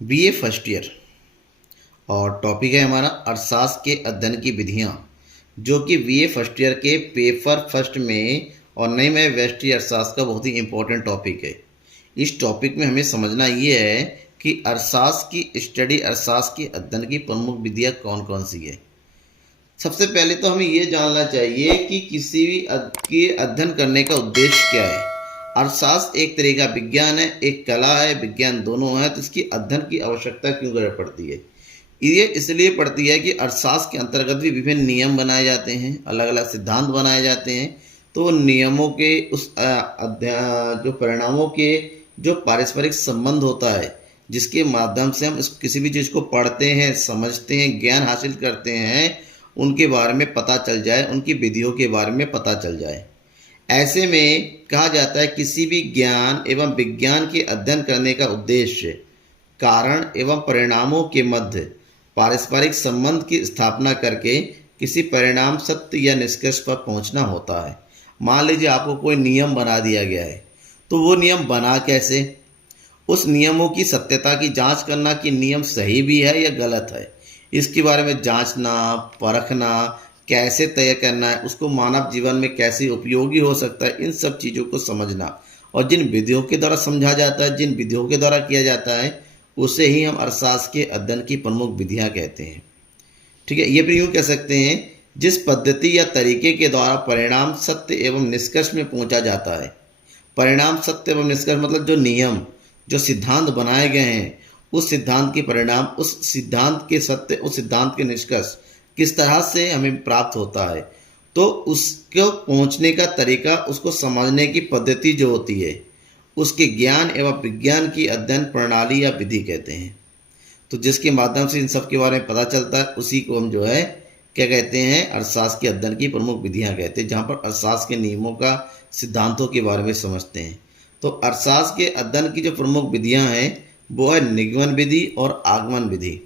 BA first year और topic है हमारा अर्थशास्त्र के अध्ययन की विधियाँ, जो कि बीए फर्स्ट ईयर के पेपर फर्स्ट में और नए में व्यष्टि अर्थशास्त्र का बहुत ही इम्पोर्टेंट टॉपिक है। इस टॉपिक में हमें समझना ये है कि अर्थशास्त्र की स्टडी, अर्थशास्त्र के अध्ययन की प्रमुख विधियाँ कौन कौन सी है। सबसे पहले तो हमें ये जानना चाहिए कि किसी भी के अध्ययन करने का उद्देश्य क्या है। अर्थशास्त्र एक तरह का विज्ञान है, एक कला है, विज्ञान दोनों है, तो इसकी अध्ययन की आवश्यकता क्यों जरूरत पड़ती है। ये इसलिए पड़ती है कि अर्थशास्त्र के अंतर्गत भी विभिन्न नियम बनाए जाते हैं, अलग अलग सिद्धांत बनाए जाते हैं। तो नियमों के उस जो परिणामों के जो पारस्परिक संबंध होता है, जिसके माध्यम से हम किसी भी चीज़ को पढ़ते हैं, समझते हैं, ज्ञान हासिल करते हैं, उनके बारे में पता चल जाए, उनकी विधियों के बारे में पता चल जाए। ऐसे में कहा जाता है किसी भी ज्ञान एवं विज्ञान के अध्ययन करने का उद्देश्य कारण एवं परिणामों के मध्य पारस्परिक संबंध की स्थापना करके किसी परिणाम, सत्य या निष्कर्ष पर पहुंचना होता है। मान लीजिए आपको कोई नियम बना दिया गया है, तो वो नियम बना कैसे, उस नियमों की सत्यता की जांच करना कि नियम सही भी है या गलत है, इसके बारे में जांचना, परखना, कैसे तय करना है, उसको मानव जीवन में कैसे उपयोगी हो सकता है, इन सब चीज़ों को समझना। और जिन विधियों के द्वारा समझा जाता है, जिन विधियों के द्वारा किया जाता है, उसे ही हम अर्थशास्त्र के अध्ययन की प्रमुख विधियाँ कहते हैं। ठीक है, ये भी यूँ कह सकते हैं, जिस पद्धति या तरीके के द्वारा परिणाम, सत्य एवं निष्कर्ष में पहुंचा जाता है। परिणाम, सत्य एवं निष्कर्ष मतलब जो नियम, जो सिद्धांत बनाए गए हैं, उस सिद्धांत के परिणाम, उस सिद्धांत के सत्य, उस सिद्धांत के निष्कर्ष किस तरह से हमें प्राप्त होता है, तो उसको पहुंचने का तरीका, उसको समझने की पद्धति जो होती है, उसके ज्ञान एवं विज्ञान की अध्ययन प्रणाली या विधि कहते हैं। तो जिसके माध्यम से इन सब के बारे में पता चलता है, उसी को हम जो है क्या कहते हैं, अर्थशास्त्र के अध्ययन की प्रमुख विधियाँ कहते हैं, जहाँ पर अर्थशास्त्र के नियमों का, सिद्धांतों के बारे में समझते हैं। तो अर्थशास्त्र के अध्ययन की जो प्रमुख विधियाँ हैं वो है निगमन विधि और आगमन विधि।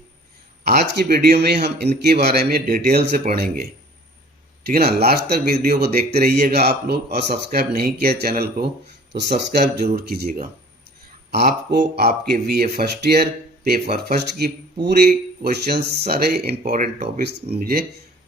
आज की वीडियो में हम इनके बारे में डिटेल से पढ़ेंगे, ठीक है ना। लास्ट तक वीडियो को देखते रहिएगा आप लोग, और सब्सक्राइब नहीं किया चैनल को तो सब्सक्राइब जरूर कीजिएगा। आपको आपके BA first year paper first की पूरे क्वेश्चन, सारे इंपॉर्टेंट टॉपिक्स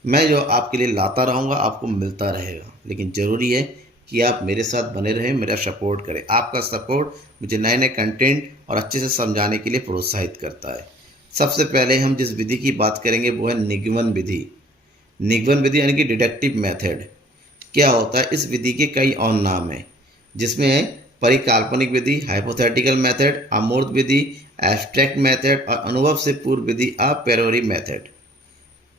मैं जो आपके लिए लाता रहूँगा, आपको मिलता रहेगा। लेकिन ज़रूरी है कि आप मेरे साथ बने रहें, मेरा सपोर्ट करें। आपका सपोर्ट मुझे नए नए कंटेंट और अच्छे से समझाने के लिए प्रोत्साहित करता है। सबसे पहले हम जिस विधि की बात करेंगे वो है निगमन विधि। निगमन विधि यानी कि डिडक्टिव मेथड। क्या होता है, इस विधि के कई और नाम हैं, जिसमें है परिकाल्पनिक विधि, हाइपोथेटिकल मेथड, अमूर्त विधि, एब्स्ट्रैक्ट मेथड और अनुभव से पूर्व विधि, आ पेरोरी मेथड।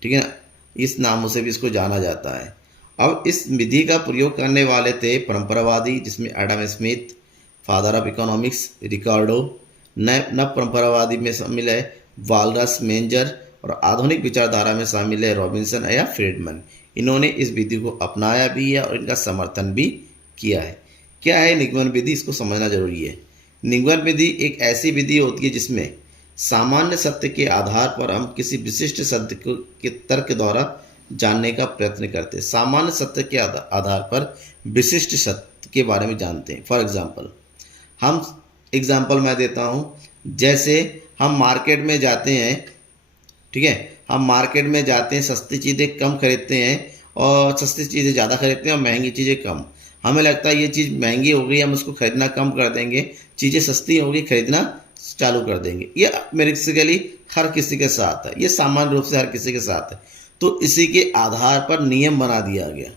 ठीक है ना, इस नामों से भी इसको जाना जाता है। अब इस विधि का प्रयोग करने वाले थे परंपरावादी, जिसमें Adam Smith, father of economics, Ricardo. नव परंपरावादी में शामिल है वालरस मेंजर, और आधुनिक विचारधारा में शामिल है रॉबिन्सन या फ्रीडमैन। इन्होंने इस विधि को अपनाया भी है और इनका समर्थन भी किया है। क्या है निगमन विधि, इसको समझना जरूरी है। निगमन विधि एक ऐसी विधि होती है जिसमें सामान्य सत्य के आधार पर हम किसी विशिष्ट सत्य के तर्क द्वारा जानने का प्रयत्न करते हैं। सामान्य सत्य के आधार पर विशिष्ट सत्य के बारे में जानते हैं। फॉर एग्जाम्पल मैं देता हूँ, जैसे हम मार्केट में जाते हैं, ठीक है, हम मार्केट में जाते हैं, सस्ती चीज़ें कम खरीदते हैं और सस्ती चीज़ें ज़्यादा खरीदते हैं और महंगी चीज़ें कम। हमें लगता है ये चीज़ महंगी हो गई, हम उसको खरीदना कम कर देंगे, चीज़ें सस्ती होगी, खरीदना चालू कर देंगे। ये बेसिकली हर किसी के साथ है, ये सामान्य रूप से हर किसी के साथ है। तो इसी के आधार पर नियम बना दिया गया,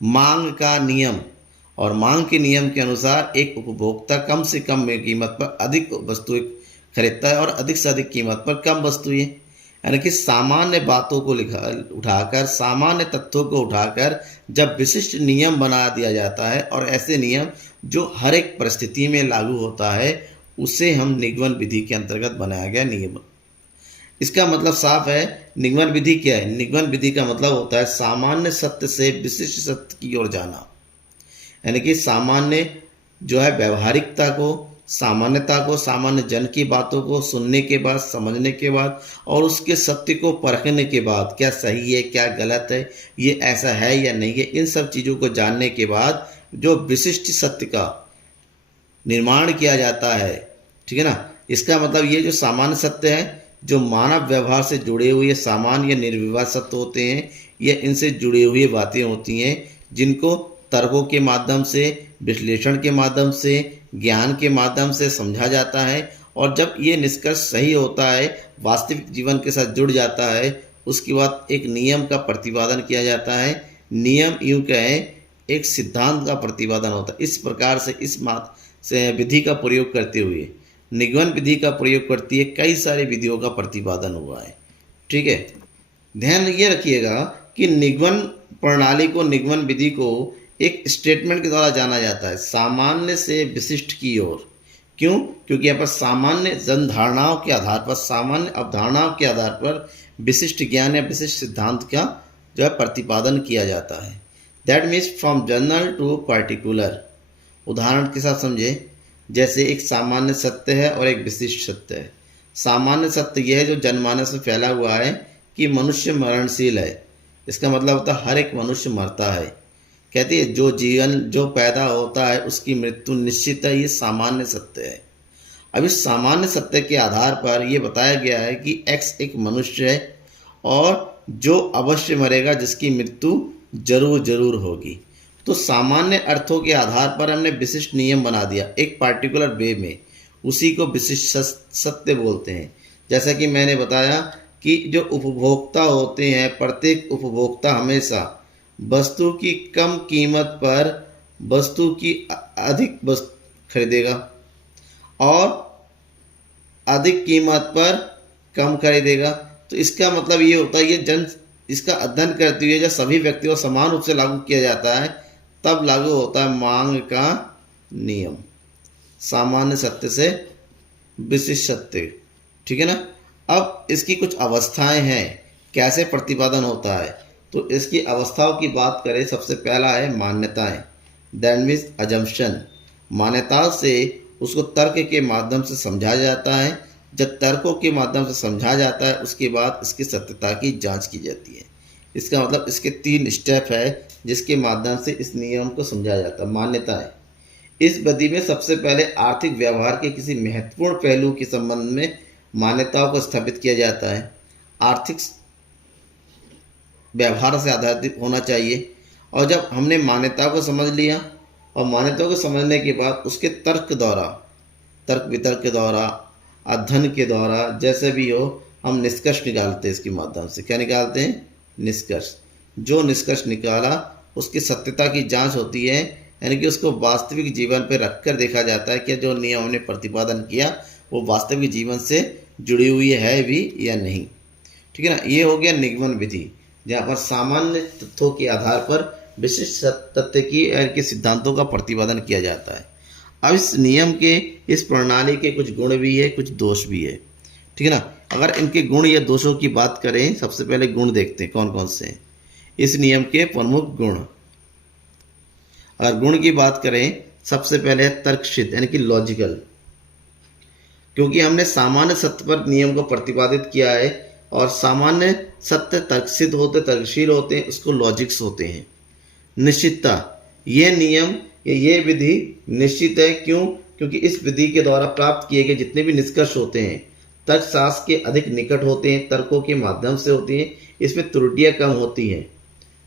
मांग का नियम। और मांग के नियम के अनुसार एक उपभोक्ता कम से कम कीमत पर अधिक वस्तुएं खरीदता है और अधिक से अधिक कीमत पर कम वस्तुएं। यानी कि सामान्य बातों को उठाकर, सामान्य तथ्यों को उठाकर जब विशिष्ट नियम बना दिया जाता है, और ऐसे नियम जो हर एक परिस्थिति में लागू होता है, उसे हम निगमन विधि के अंतर्गत बनाया गया नियम। इसका मतलब साफ है, निगमन विधि क्या है। निगमन विधि का मतलब होता है सामान्य सत्य से विशिष्ट सत्य की ओर जाना। यानी कि सामान्य जो है व्यवहारिकता को, सामान्यता को, सामान्य जन की बातों को सुनने के बाद, समझने के बाद, और उसके सत्य को परखने के बाद, क्या सही है, क्या गलत है, ये ऐसा है या नहीं है, इन सब चीज़ों को जानने के बाद जो विशिष्ट सत्य का निर्माण किया जाता है, ठीक है ना, इसका मतलब ये जो सामान्य सत्य है, जो मानव व्यवहार से जुड़े हुए सामान्य या निर्विवाद सत्य होते हैं, ये इनसे जुड़ी हुई बातें होती हैं जिनको तर्कों के माध्यम से, विश्लेषण के माध्यम से, ज्ञान के माध्यम से समझा जाता है। और जब ये निष्कर्ष सही होता है, वास्तविक जीवन के साथ जुड़ जाता है, उसके बाद एक नियम का प्रतिपादन किया जाता है। नियम यूँ कहें एक सिद्धांत का प्रतिपादन होता है। इस प्रकार से इस विधि का प्रयोग करते हुए निगमन विधि का प्रयोग करती है कई सारी विधियों का प्रतिपादन हुआ है। ठीक है, ध्यान ये रखिएगा कि निगमन प्रणाली को, निगमन विधि को एक स्टेटमेंट के द्वारा जाना जाता है, सामान्य से विशिष्ट की ओर। क्यों? क्योंकि यहाँ पर सामान्य जन धारणाओं के आधार पर, सामान्य अवधारणाओं के आधार पर विशिष्ट ज्ञान या विशिष्ट सिद्धांत का जो है प्रतिपादन किया जाता है। That means from general to particular. उदाहरण के साथ समझे, जैसे एक सामान्य सत्य है और एक विशिष्ट सत्य है। सामान्य सत्य यह है जो जनमानस में फैला हुआ है कि मनुष्य मरणशील है। इसका मतलब होता है हर एक मनुष्य मरता है। कहती है जो जीवन जो पैदा होता है उसकी मृत्यु निश्चित है, ये सामान्य सत्य है। अब इस सामान्य सत्य के आधार पर यह बताया गया है कि एक्स एक मनुष्य है और जो अवश्य मरेगा, जिसकी मृत्यु जरूर जरूर होगी। तो सामान्य अर्थों के आधार पर हमने विशिष्ट नियम बना दिया एक पार्टिकुलर वे में, उसी को विशिष्ट सत्य बोलते हैं। जैसा कि मैंने बताया कि जो उपभोक्ता होते हैं, प्रत्येक उपभोक्ता हमेशा वस्तु की कम कीमत पर वस्तु की अधिक वस्तु खरीदेगा और अधिक कीमत पर कम खरीदेगा। तो इसका मतलब ये होता है, ये इसका अध्ययन करते हुए जब सभी व्यक्तियों को समान रूप से लागू किया जाता है, तब लागू होता है मांग का नियम, सामान्य सत्य से विशिष्ट सत्य। ठीक है ना। अब इसकी कुछ अवस्थाएं हैं, कैसे प्रतिपादन होता है। तो इसकी अवस्थाओं की बात करें, सबसे पहला है मान्यताएं, दैट मीन्स अजम्पशन। मान्यताओं से उसको तर्क के माध्यम से समझा जाता है। जब तर्कों के माध्यम से समझा जाता है, उसके बाद इसकी सत्यता की जांच की जाती है। इसका मतलब इसके 3 स्टेप है जिसके माध्यम से इस नियम को समझा जाता है। मान्यताएं, इस विधि में सबसे पहले आर्थिक व्यवहार के किसी महत्वपूर्ण पहलू के संबंध में मान्यताओं को स्थापित किया जाता है। आर्थिक व्यवहार से आधारित होना चाहिए। और जब हमने मान्यताओं को समझ लिया और मान्यताओं को समझने के बाद उसके तर्क द्वारा, तर्क वितर्क के द्वारा, अध्ययन के द्वारा, जैसे भी हो, हम निष्कर्ष निकालते हैं। इसके माध्यम से क्या निकालते हैं? निष्कर्ष। जो निष्कर्ष निकाला उसकी सत्यता की जांच होती है, यानी कि उसको वास्तविक जीवन पर रखकर देखा जाता है कि जो नियम हमने प्रतिपादन किया वो वास्तविक जीवन से जुड़ी हुई है भी या नहीं। ठीक है ना। ये हो गया निगमन विधि, जहाँ पर सामान्य तथ्यों के आधार पर विशिष्ट तथ्य की सिद्धांतों का प्रतिपादन किया जाता है। अब इस नियम के, इस प्रणाली के कुछ गुण भी है, कुछ दोष भी है। ठीक है ना। अगर इनके गुण या दोषों की बात करें, सबसे पहले गुण देखते हैं कौन कौन से हैं इस नियम के प्रमुख गुण। अगर गुण की बात करें, सबसे पहले है तर्कसिद्ध, यानी कि लॉजिकल। क्योंकि हमने सामान्य सत्य पर नियम को प्रतिपादित किया है और सामान्य सत्य तर्कसिद्ध होते, तर्कशील होते हैं, उसको लॉजिक्स होते हैं। निश्चितता, ये नियम ये विधि निश्चित है। क्यों? क्योंकि इस विधि के द्वारा प्राप्त किए गए जितने भी निष्कर्ष होते हैं तर्कशास्त्र के अधिक निकट होते हैं, तर्कों के माध्यम से होती हैं, इसमें त्रुटियां कम होती हैं।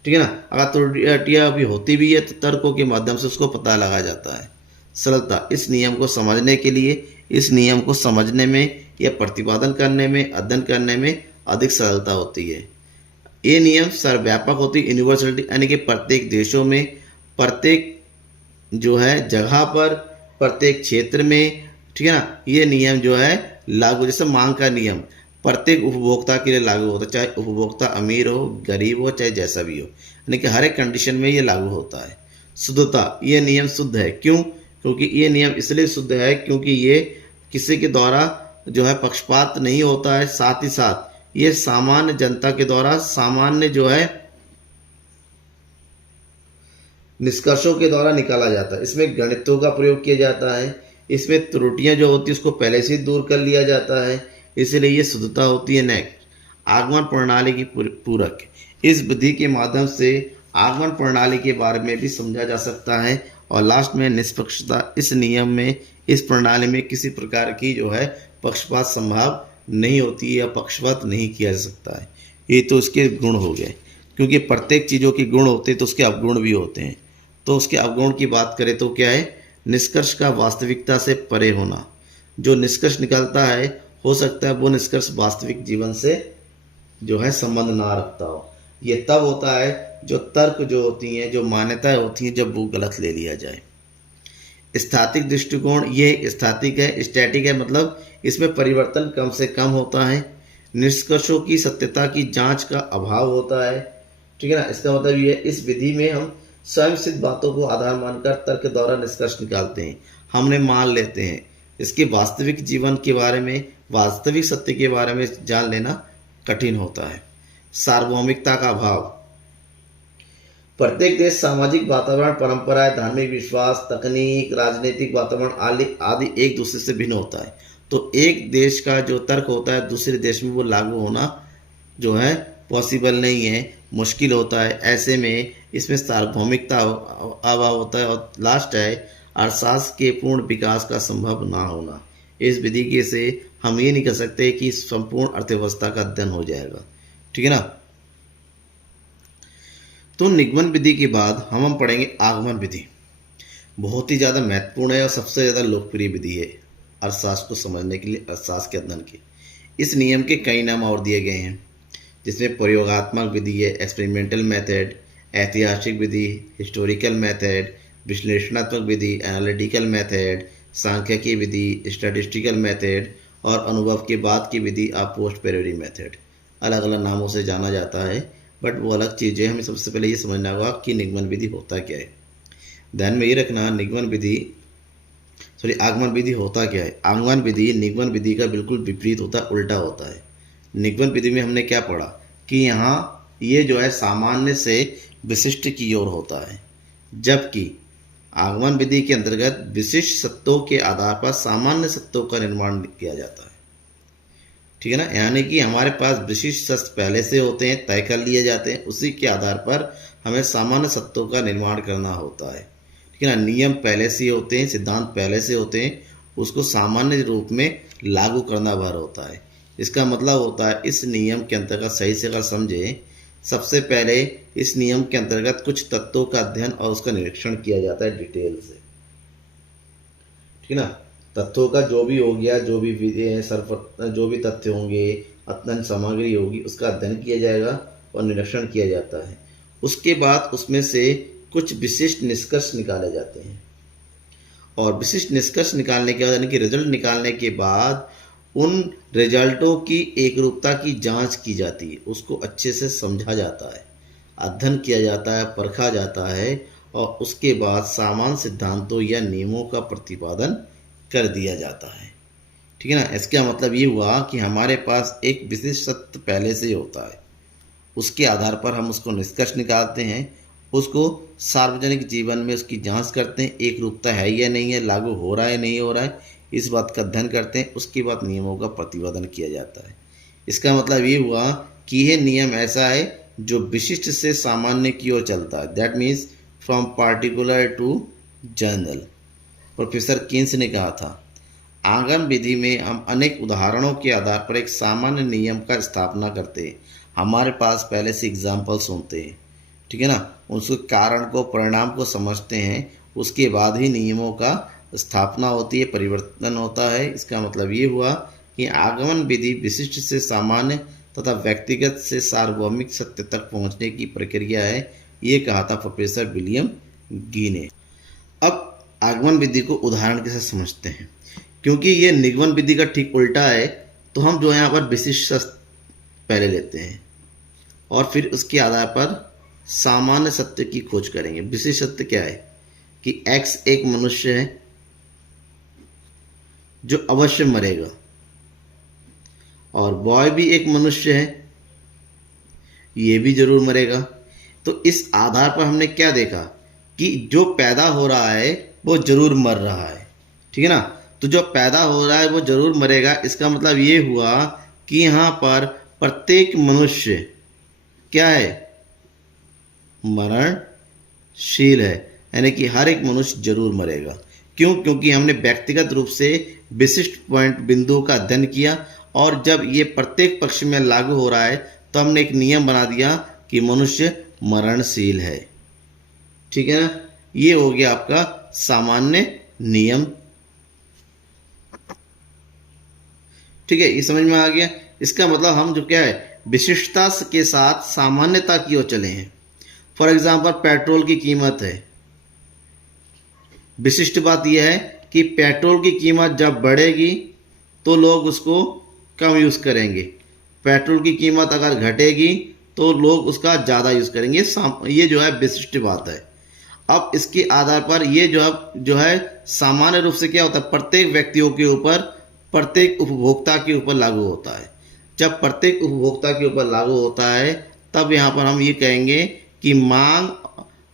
ठीक है ना। अगर त्रुटियां भी होती भी है तो तर्कों के माध्यम से उसको पता लगा जाता है। सरलता, इस नियम को समझने के लिए, इस नियम को समझने में या प्रतिपादन करने में, अध्ययन करने में अधिक सरलता होती है। ये नियम सर्वव्यापक होती है, यूनिवर्सलिटी, यानी कि प्रत्येक देशों में, प्रत्येक जो है जगह पर, प्रत्येक क्षेत्र में। ठीक है ना। ये नियम जो है लागू, जैसे मांग का नियम प्रत्येक उपभोक्ता के लिए लागू होता है, चाहे उपभोक्ता अमीर हो, गरीब हो, चाहे जैसा भी हो, यानी कि हर एक कंडीशन में ये लागू होता है। शुद्धता, ये नियम शुद्ध है। क्यों? क्योंकि ये नियम इसलिए शुद्ध है क्योंकि ये किसी के द्वारा जो है पक्षपात नहीं होता है। साथ ही साथ ये सामान्य जनता के द्वारा, सामान्य जो है निष्कर्षों के द्वारा निकाला जाता है। इसमें गणितों का प्रयोग किया जाता है, इसमें त्रुटियां जो होती है उसको पहले से ही दूर कर लिया जाता है, इसलिए ये शुद्धता होती है। नेक्स्ट, आगमन प्रणाली की पूरक, इस विधि के माध्यम से आगमन प्रणाली के बारे में भी समझा जा सकता है। और लास्ट में निष्पक्षता, इस नियम में, इस प्रणाली में किसी प्रकार की जो है पक्षपात संभव नहीं होती या पक्षपात नहीं किया जा सकता है। ये तो उसके गुण हो गए, क्योंकि प्रत्येक चीज़ों के गुण होते हैं तो उसके अवगुण भी होते हैं। तो उसके अवगुण की बात करें तो क्या है, निष्कर्ष का वास्तविकता से परे होना। जो निष्कर्ष निकलता है, हो सकता है वो निष्कर्ष वास्तविक जीवन से जो है संबंध ना रखता हो। ये तब होता है जो तर्क जो होती हैं, जो मान्यताएं होती हैं, जब वो गलत ले लिया जाए। स्थैतिक दृष्टिकोण, ये स्थैतिक है, स्टैटिक है, मतलब इसमें परिवर्तन कम से कम होता है। निष्कर्षों की सत्यता की जांच का अभाव होता है, ठीक है ना। इसका मतलब ये, इस विधि में हम स्वयं सिद्ध बातों को आधार मानकर तर्क द्वारा निष्कर्ष निकालते हैं, हमने मान लेते हैं। इसके वास्तविक जीवन के बारे में, वास्तविक सत्य के बारे में जान लेना कठिन होता है। सार्वभौमिकता का अभाव, प्रत्येक देश, सामाजिक वातावरण, परंपराएं, धार्मिक विश्वास, तकनीक, राजनीतिक वातावरण आदि एक दूसरे से भिन्न होता है। तो एक देश का जो तर्क होता है दूसरे देश में वो लागू होना जो है पॉसिबल नहीं है, मुश्किल होता है। ऐसे में इसमें सार्वभौमिकता अभाव होता है। और लास्ट है अर्थशास्त्र के पूर्ण विकास का संभव ना होना। इस विधि के से हम ये नहीं कह सकते कि संपूर्ण अर्थव्यवस्था का अध्ययन हो जाएगा, ठीक है ना। तो निगमन विधि के बाद हम पढ़ेंगे आगमन विधि। बहुत ही ज़्यादा महत्वपूर्ण है और सबसे ज़्यादा लोकप्रिय विधि है अर्थशास्त्र को समझने के लिए, अर्थशास्त्र के अध्ययन के। इस नियम के कई नाम और दिए गए हैं, जिसमें प्रयोगात्मक विधि है, एक्सपेरिमेंटल मेथड, ऐतिहासिक विधि, हिस्टोरिकल मेथड, विश्लेषणात्मक विधि, एनालिटिकल मेथड, सांख्यिकीय विधि, स्टैटिस्टिकल मेथड और अनुभव के बाद की विधि आप पोस्ट पेरियड मेथड। अलग अलग नामों से जाना जाता है, बट वो अलग चीज़ें। हमें सबसे पहले ये समझना होगा कि निगमन विधि होता क्या है। ध्यान में ये रखना, आगमन विधि होता क्या है। आगमन विधि निगमन विधि का बिल्कुल विपरीत होता है, उल्टा होता है। निगमन विधि में हमने क्या पढ़ा कि यहाँ ये जो है सामान्य से विशिष्ट की ओर होता है, जबकि आगमन विधि के अंतर्गत विशिष्ट सत्यों के आधार पर सामान्य सत्यों का निर्माण किया जाता है, ठीक है ना। यानी कि हमारे पास विशिष्ट सत्य पहले से होते हैं, तय कर लिए जाते हैं, उसी के आधार पर हमें सामान्य सत्यों का निर्माण करना होता है, ठीक है ना। नियम पहले से होते हैं, सिद्धांत पहले से होते हैं, उसको सामान्य रूप में लागू करना भर होता है। इसका मतलब होता है इस नियम के अंतर्गत सही से अगर समझे, सबसे पहले इस नियम के अंतर्गत कुछ तत्वों का अध्ययन और उसका निरीक्षण किया जाता है डिटेल से, ठीक है ना। तत्वों का जो भी हो गया, जो भी तथ्य होंगे, अध्ययन सामग्री होगी, उसका अध्ययन किया जाएगा और निरीक्षण किया जाता है। उसके बाद उसमें से कुछ विशिष्ट निष्कर्ष निकाले जाते हैं, और विशिष्ट निष्कर्ष निकालने के बाद यानी कि रिजल्ट निकालने के बाद उन रिजल्टों की एकरूपता की जांच की जाती है, उसको अच्छे से समझा जाता है, अध्ययन किया जाता है, परखा जाता है, और उसके बाद सामान्य सिद्धांतों या नियमों का प्रतिपादन कर दिया जाता है, ठीक है ना। इसका मतलब ये हुआ कि हमारे पास एक विशिष्ट सत्य पहले से ही होता है, उसके आधार पर हम उसको निष्कर्ष निकालते हैं, उसको सार्वजनिक जीवन में उसकी जांच करते हैं, एक रूपता है या नहीं है, लागू हो रहा है नहीं हो रहा है, इस बात का अध्ययन करते हैं। उसके बाद नियमों का प्रतिपादन किया जाता है। इसका मतलब ये हुआ कि यह नियम ऐसा है जो विशिष्ट से सामान्य की ओर चलता है, that means from particular to general. Professor Keynes ने कहा था, आगमन विधि में हम अनेक उदाहरणों के आधार पर एक सामान्य नियम का स्थापना करते हैं। हमारे पास पहले से एग्जाम्पल्स होते हैं, ठीक है ना, उसके कारण को, परिणाम को समझते हैं, उसके बाद ही नियमों का स्थापना होती है, परिवर्तन होता है। इसका मतलब ये हुआ कि आगमन विधि विशिष्ट से सामान्य तथा व्यक्तिगत से सार्वभौमिक सत्य तक पहुंचने की प्रक्रिया है, ये कहा था प्रोफेसर विलियम गी ने। अब आगमन विधि को उदाहरण के साथ समझते हैं, क्योंकि ये निगमन विधि का ठीक उल्टा है। तो हम जो यहाँ पर विशिष्ट सत्य पहले लेते हैं और फिर उसके आधार पर सामान्य सत्य की खोज करेंगे। विशिष्ट सत्य क्या है कि एक्स एक मनुष्य है जो अवश्य मरेगा, और बॉय भी एक मनुष्य है, ये भी जरूर मरेगा। तो इस आधार पर हमने क्या देखा कि जो पैदा हो रहा है वो जरूर मर रहा है, ठीक है ना। तो जो पैदा हो रहा है वो जरूर मरेगा, इसका मतलब ये हुआ कि यहाँ पर प्रत्येक मनुष्य क्या है, मरणशील है, यानी कि हर एक मनुष्य जरूर मरेगा, क्यों? क्योंकि हमने व्यक्तिगत रूप से विशिष्ट पॉइंट बिंदुओं का अध्ययन किया, और जब ये प्रत्येक पक्ष में लागू हो रहा है तो हमने एक नियम बना दिया कि मनुष्य मरणशील है। ठीक है ना? ये हो गया आपका सामान्य नियम। ठीक है, ये समझ में आ गया। इसका मतलब हम जो क्या है, विशिष्टता के साथ सामान्यता की ओर चले हैं। फॉर एग्जाम्पल, पेट्रोल की कीमत है। विशिष्ट बात यह है कि पेट्रोल की कीमत जब बढ़ेगी तो लोग उसको कम यूज़ करेंगे, पेट्रोल की कीमत अगर घटेगी तो लोग उसका ज़्यादा यूज़ करेंगे। ये जो है विशिष्ट बात है। अब इसके आधार पर ये जो है सामान्य रूप से क्या होता है, प्रत्येक व्यक्तियों के ऊपर, प्रत्येक उपभोक्ता के ऊपर लागू होता है। जब प्रत्येक उपभोक्ता के ऊपर लागू होता है तब यहाँ पर हम ये कहेंगे कि मांग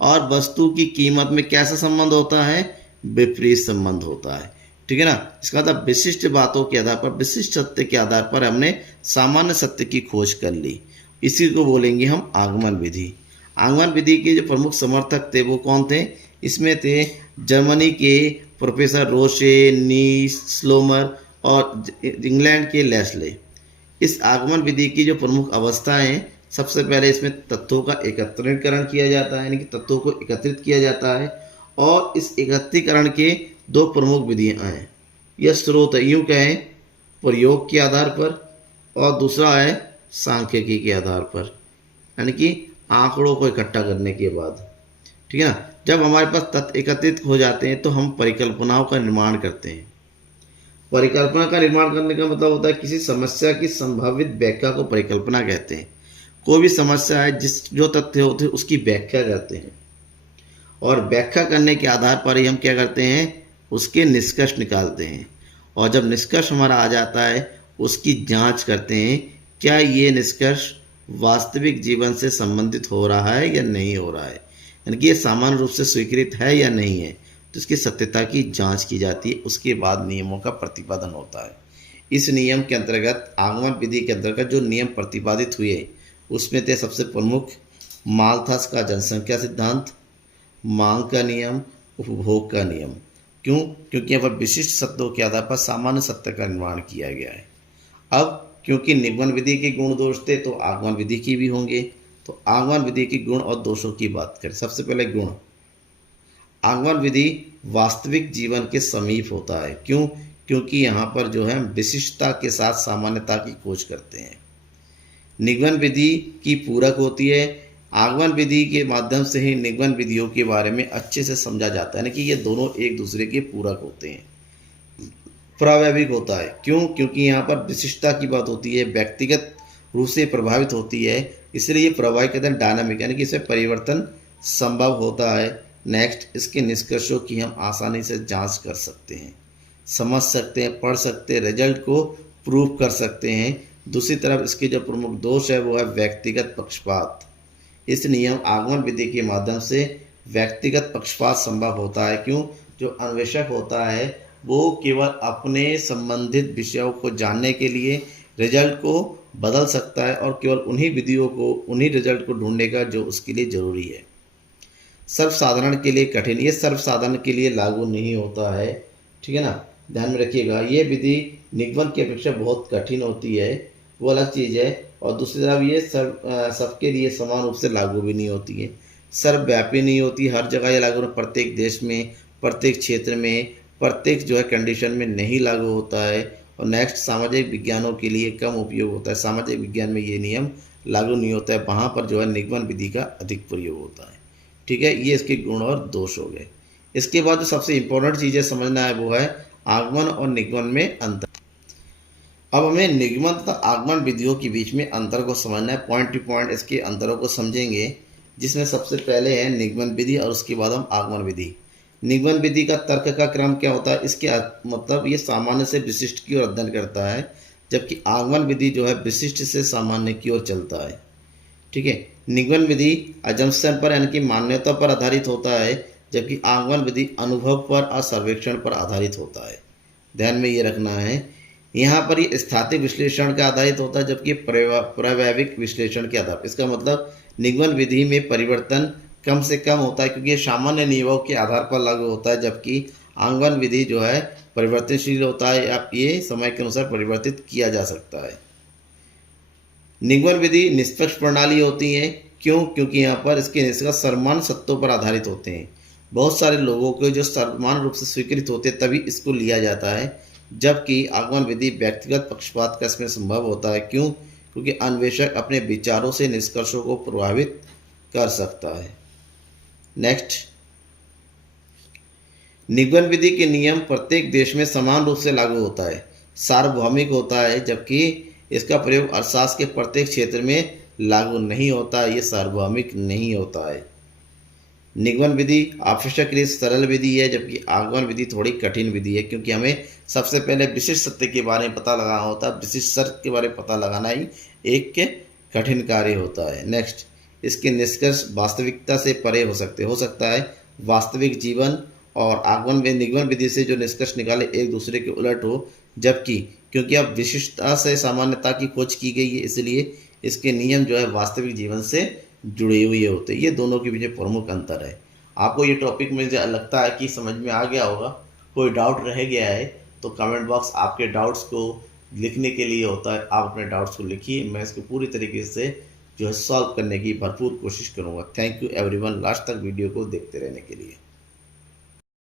और वस्तु की कीमत में कैसा संबंध होता है, विपरीत संबंध होता है। ठीक है ना? इसका मतलब विशिष्ट बातों के आधार पर, विशिष्ट सत्य के आधार पर हमने सामान्य सत्य की खोज कर ली। इसी को बोलेंगे हम आगमन विधि। आगमन विधि के जो प्रमुख समर्थक थे वो कौन थे? इसमें थे जर्मनी के प्रोफेसर रोशे, नीस, स्लोमर और इंग्लैंड के लेस्ले। इस आगमन विधि की जो प्रमुख अवस्थाएं हैं, सबसे पहले इसमें तत्वों का एकत्रीकरण किया जाता है, यानी कि तत्वों को एकत्रित किया जाता है, और इस एकत्रीकरण के दो प्रमुख विधियां हैं। यह स्रोत है, यूँ कहें, प्रयोग के आधार पर, और दूसरा है सांख्यिकी के आधार पर, यानी कि आंकड़ों को इकट्ठा करने के बाद। ठीक है ना? जब हमारे पास तथ्य एकत्रित हो जाते हैं तो हम परिकल्पनाओं का निर्माण करते हैं। परिकल्पना का निर्माण करने का मतलब होता है किसी समस्या की संभावित व्याख्या को परिकल्पना कहते हैं। कोई भी समस्या है, जो तथ्य होते हैं उसकी व्याख्या करते हैं, और व्याख्या करने के आधार पर ही हम क्या करते हैं, उसके निष्कर्ष निकालते हैं। और जब निष्कर्ष हमारा आ जाता है उसकी जांच करते हैं, क्या ये निष्कर्ष वास्तविक जीवन से संबंधित हो रहा है या नहीं हो रहा है, यानी कि ये सामान्य रूप से स्वीकृत है या नहीं है। तो इसकी सत्यता की जांच की जाती है। उसके बाद नियमों का प्रतिपादन होता है। इस नियम के अंतर्गत, आगमन विधि के अंतर्गत जो नियम प्रतिपादित हुए उसमें थे सबसे प्रमुख माल्थस का जनसंख्या सिद्धांत, मांग का नियम, उपभोग का नियम। क्यों? क्योंकि यहाँ पर विशिष्ट सत्यों के आधार पर सामान्य सत्य का निर्माण किया गया है। अब क्योंकि निगमन विधि के गुण दोष थे तो आगमन विधि की भी होंगे। तो आगमन विधि के गुण और दोषों की बात करें। सबसे पहले गुण। आगमन विधि वास्तविक जीवन के समीप होता है। क्यों? क्योंकि यहाँ पर जो है विशिष्टता के साथ सामान्यता की खोज करते हैं। निगमन विधि की पूरक होती है। आगमन विधि के माध्यम से ही निगमन विधियों के बारे में अच्छे से समझा जाता है, ना कि ये दोनों एक दूसरे के पूरक होते हैं। प्रावैधिक होता है। क्यों? क्योंकि यहाँ पर विशिष्टता की बात होती है, व्यक्तिगत रूप से प्रभावित होती है, इसलिए ये प्रभावित कहते हैं डायनामिक, यानी कि इसमें परिवर्तन संभव होता है। नेक्स्ट, इसके निष्कर्षों की हम आसानी से जांच कर सकते हैं, समझ सकते हैं, पढ़ सकते हैं, रिजल्ट को प्रूव कर सकते हैं। दूसरी तरफ इसके जो प्रमुख दोष है वो है व्यक्तिगत पक्षपात। इस नियम आगमन विधि के माध्यम से व्यक्तिगत पक्षपात संभव होता है। क्यों? जो अन्वेषक होता है वो केवल अपने संबंधित विषयों को जानने के लिए रिजल्ट को बदल सकता है, और केवल उन्हीं विधियों को, उन्हीं रिजल्ट को ढूंढने का जो उसके लिए जरूरी है। सर्वसाधारण के लिए कठिन, ये सर्वसाधारण के लिए लागू नहीं होता है। ठीक है ना? ध्यान में रखिएगा, ये विधि निगमन की अपेक्षा बहुत कठिन होती है, वो अलग चीज़ है। और दूसरी तरफ ये सबके लिए समान रूप से लागू भी नहीं होती है, सर्वव्यापी नहीं होती, हर जगह ये लागू, प्रत्येक देश में, प्रत्येक क्षेत्र में, प्रत्येक जो है कंडीशन में नहीं लागू होता है। और नेक्स्ट, सामाजिक विज्ञानों के लिए कम उपयोग होता है। सामाजिक विज्ञान में ये नियम लागू नहीं होता है, वहाँ पर जो है निगमन विधि का अधिक प्रयोग होता है। ठीक है, ये इसके गुण और दोष हो गए। इसके बाद जो सबसे इम्पोर्टेंट चीज़ें समझना है वो है आगमन और निगमन में अंतर। अब हमें निगमन तथा आगमन विधियों के बीच में अंतर को समझना है। पॉइंट टू पॉइंट इसके अंतरों को समझेंगे, जिसमें सबसे पहले है निगमन विधि और उसके बाद हम आगमन विधि। निगमन विधि का तर्क का क्रम क्या होता है, इसके मतलब ये सामान्य से विशिष्ट की ओर अध्ययन करता है, जबकि आगमन विधि जो है विशिष्ट से सामान्य की ओर चलता है। ठीक है, निगमन विधि अजम्पशन पर, यानी कि मान्यता पर आधारित होता है, जबकि आगमन विधि अनुभव पर और सर्वेक्षण पर आधारित होता है। ध्यान में ये रखना है। यहाँ पर ये स्थातिक विश्लेषण का आधारित होता है, जबकि प्रावैधिक विश्लेषण के आधार। इसका मतलब निगमन विधि में परिवर्तन कम से कम होता है, क्योंकि ये सामान्य नियमों के आधार पर लागू होता है, जबकि आगमन विधि जो है परिवर्तनशील होता है या ये समय के अनुसार परिवर्तित किया जा सकता है। निगमन विधि निष्पक्ष प्रणाली होती है। क्यों? क्योंकि यहाँ पर इसके निष्कर्ष समान सत्यों पर आधारित होते हैं। बहुत सारे लोगों के जो समान रूप से स्वीकृत होते हैं तभी इसको लिया जाता है, जबकि आगमन विधि व्यक्तिगत पक्षपात का इसमें संभव होता है। क्यों? क्योंकि अन्वेषक अपने विचारों से निष्कर्षों को प्रभावित कर सकता है। नेक्स्ट, निगमन विधि के नियम प्रत्येक देश में समान रूप से लागू होता है, सार्वभौमिक होता है, जबकि इसका प्रयोग अर्थशास्त्र के प्रत्येक क्षेत्र में लागू नहीं होता है, ये सार्वभौमिक नहीं होता है। निगमन विधि अपेक्षाकृत सरल विधि है, जबकि आगमन विधि थोड़ी कठिन विधि है, क्योंकि हमें सबसे पहले विशिष्ट सत्य के बारे में पता लगाना होता है। विशिष्ट सत्य के बारे में पता लगाना ही एक कठिन कार्य होता है। नेक्स्ट, इसके निष्कर्ष वास्तविकता से परे हो सकता है। वास्तविक जीवन और आगमन में निगमन विधि से जो निष्कर्ष निकाले एक दूसरे के उलट हो, जबकि क्योंकि अब विशिष्टता से सामान्यता की खोज की गई है, इसलिए इसके नियम जो है वास्तविक जीवन से जुड़े हुए होते हैं। ये दोनों के बीच प्रमुख अंतर है। आपको ये टॉपिक मुझे लगता है कि समझ में आ गया होगा। कोई डाउट रह गया है तो कमेंट बॉक्स आपके डाउट्स को लिखने के लिए होता है। आप अपने डाउट्स को लिखिए, मैं इसको पूरी तरीके से जो है सॉल्व करने की भरपूर कोशिश करूँगा। थैंक यू एवरीवन, लास्ट तक वीडियो को देखते रहने के लिए।